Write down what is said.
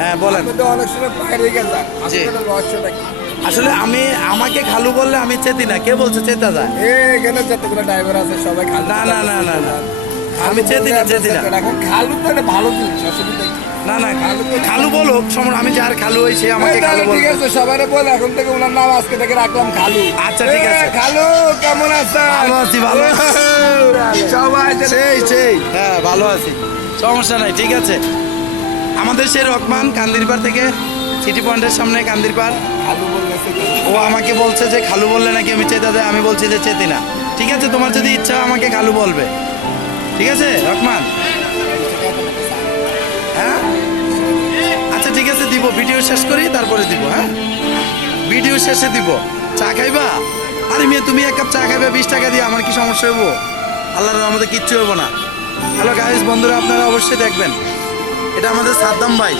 হ্যাঁ বলেন। অনেক সময় বাইরে গেছে জি। রহস্যটা কি? আসলে আমাকে খালু বললে আমি চেতি না। কে বলছে চেতা যায়? এখানে যতগুলো ড্রাইভার আছে সবাই খালু। না না না না না, আমি চেতি না চেতি না। এখন খালু তো একটা ভালো জিনিস, অসুবিধা কি? না না, খালু বলুক সময়, আমি যার খালু হই সে আমাকে খালু ঠিক বলবে। আছে, সবাই বল এখন থেকে ওনার নাম আজকে থেকে রাখলাম খালু। আচ্ছা, ঠিক আছে। খালু কেমন আছেন? ভালো আছি, ভালো আছি। সবাই সেই হ্যাঁ ভালো আছি, সমস্যা নাই, ঠিক আছে। আমাদের সেই রকমান কান্দিরপাড় থেকে, সিটি পয়েন্টের সামনে কান্দিরপাড়, খালু বলতেছে ও আমাকে বলছে যে খালু বললে নাকি আমি চেতা যায়। আমি বলছি যে চেতি না। ঠিক আছে, তোমার যদি ইচ্ছা আমাকে খালু বলবে, ঠিক আছে রকমান? হ্যাঁ আচ্ছা ঠিক আছে, দিব। ভিডিও শেষ করি তারপরে দিব। হ্যাঁ, ভিডিও শেষে দিব। চা খাইবা? আরে মেয়ে, তুমি এক কাপ চা খাইবা 20 টাকা দিয়ে, আমার কি সমস্যা হবো? আল্লাহর রহমতে কিচ্ছু হবো না। হ্যালো গাইস, বন্ধুরা আপনারা অবশ্যই দেখবেন। এটা আমাদের সাদ্দাম ভাই।